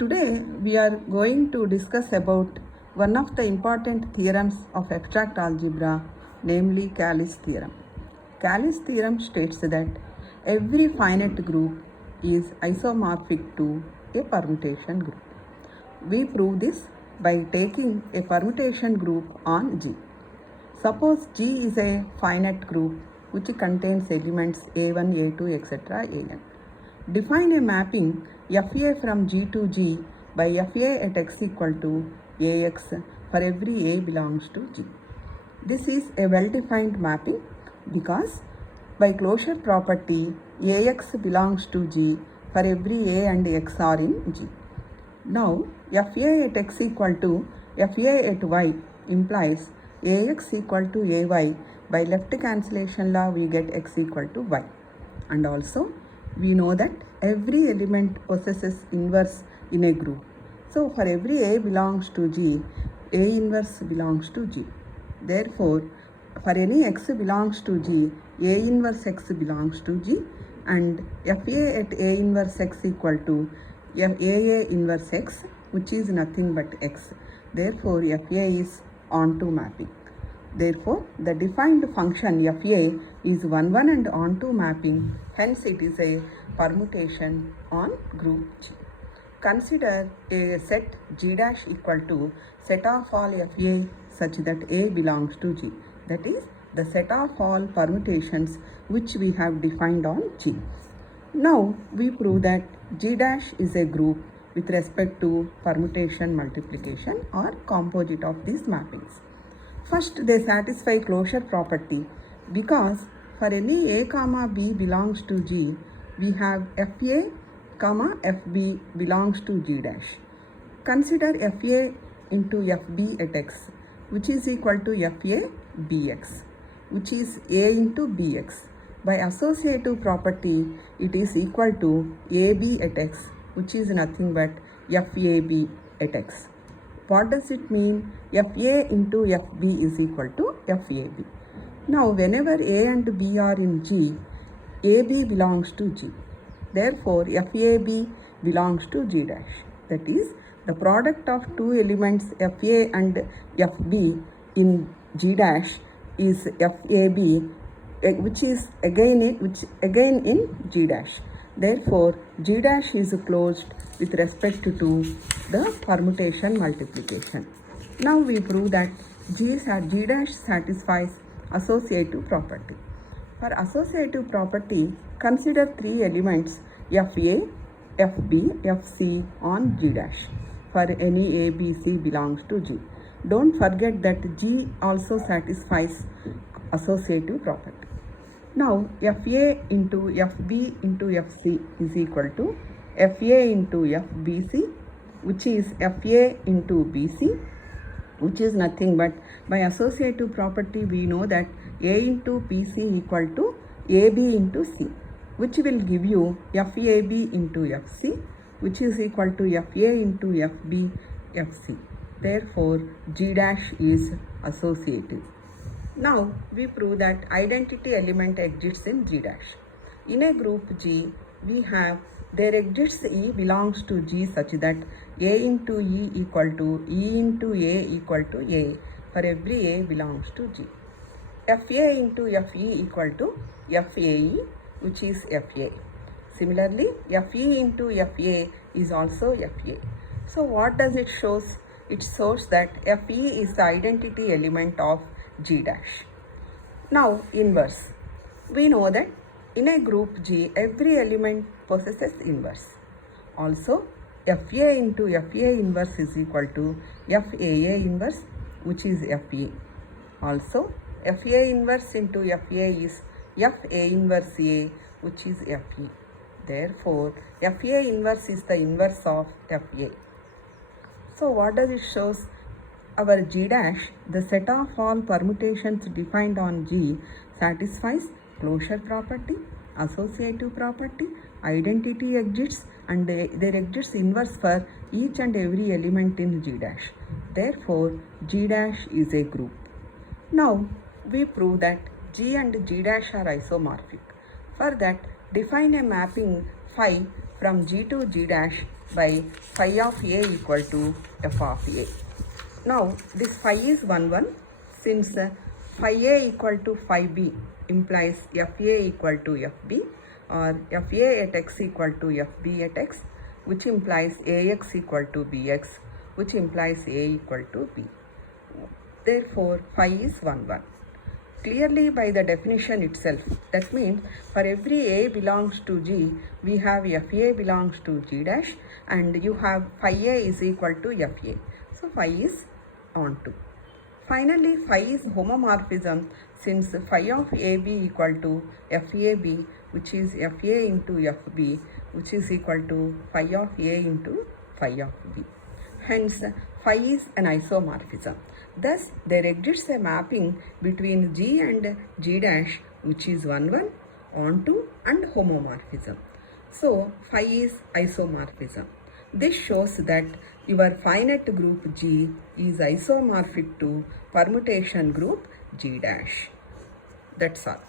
Today we are going to discuss about one of the important theorems of abstract algebra, namely CAYLEY'S theorem. CAYLEY'S theorem states that every finite group is isomorphic to a permutation group. We prove this by taking a permutation group on G. Suppose G is a finite group which contains elements A1, A2, etc. an. Define a mapping FA from G to G by FA at x equal to AX for every A belongs to G. This is a well-defined mapping because by closure property AX belongs to G for every A and X are in G. Now FA at x equal to FA at y implies AX equal to AY. By left cancellation law we get x equal to y, and also we know that every element possesses inverse in a group. So for every A belongs to G, A inverse belongs to G. Therefore, for any x belongs to G, A inverse x belongs to G, and FA at A inverse x equal to AA inverse x, which is nothing but x. Therefore, FA is onto mapping. Therefore, the defined function FA is 1, 1 and onto mapping. Hence, it is a permutation on group G. Consider a set G dash equal to set of all FA such that A belongs to G. That is the set of all permutations which we have defined on G. Now, we prove that G dash is a group with respect to permutation, multiplication or composite of these mappings. First, they satisfy closure property because for any A comma B belongs to G, we have FA comma FB belongs to G dash. Consider FA into FB at x, which is equal to FA BX, which is A into BX. By associative property, it is equal to AB at x, which is nothing but FAB at x. What does it mean? FA into FB is equal to FAB. Now, whenever A and B are in G, AB belongs to G. Therefore, FAB belongs to G dash. That is, the product of two elements FA and FB in G dash is FAB, which is again in G dash. Therefore, G dash is closed with respect to the permutation multiplication. Now we prove that G dash satisfies associative property. For associative property, consider three elements FA, FB, FC on G dash for any A, B, C belongs to G. Don't forget that G also satisfies associative property. Now, FA into FB into FC is equal to FA into FBC, which is FA into BC, which is nothing but by associative property we know that A into PC equal to AB into C, which will give you FAB into FC, which is equal to FA into FB FC. Therefore, G dash is associative. Now, we prove that identity element exists in G dash. In a group G, we have there exists E belongs to G such that A into E equal to E into A equal to A for every A belongs to G. FA into FE equal to FAE, which is FA. Similarly, FE into FA is also FA. So, what does it shows? It shows that FE is the identity element of G dash. Now, inverse. We know that in a group G, every element possesses inverse. Also, FA into FA inverse is equal to FAA inverse, which is FE. Also, FA inverse into FA is FA inverse A, which is FE. Therefore, FA inverse is the inverse of FA. So, what does it shows? Our G dash, the set of all permutations defined on G, satisfies closure property, associative property, identity exists, and there exists inverse for each and every element in G dash. Therefore, G dash is a group. Now, we prove that G and G dash are isomorphic. For that, define a mapping phi from G to G dash by phi of A equal to f of A. Now this phi is 1 1 since phi A equal to phi B implies FA equal to FB or FA at x equal to FB at x, which implies AX equal to BX, which implies A equal to B. Therefore phi is 1 1. Clearly by the definition itself, that means for every A belongs to G, we have FA belongs to G dash and you have phi A is equal to FA. So phi is on 2. Finally, phi is homomorphism since phi of AB equal to FAB, which is FA into FB, which is equal to phi of A into phi of B. Hence, phi is an isomorphism. Thus, there exists a mapping between G and G dash, which is 1 1, onto and homomorphism. So, phi is isomorphism. This shows that your finite group G is isomorphic to permutation group G dash. That's all.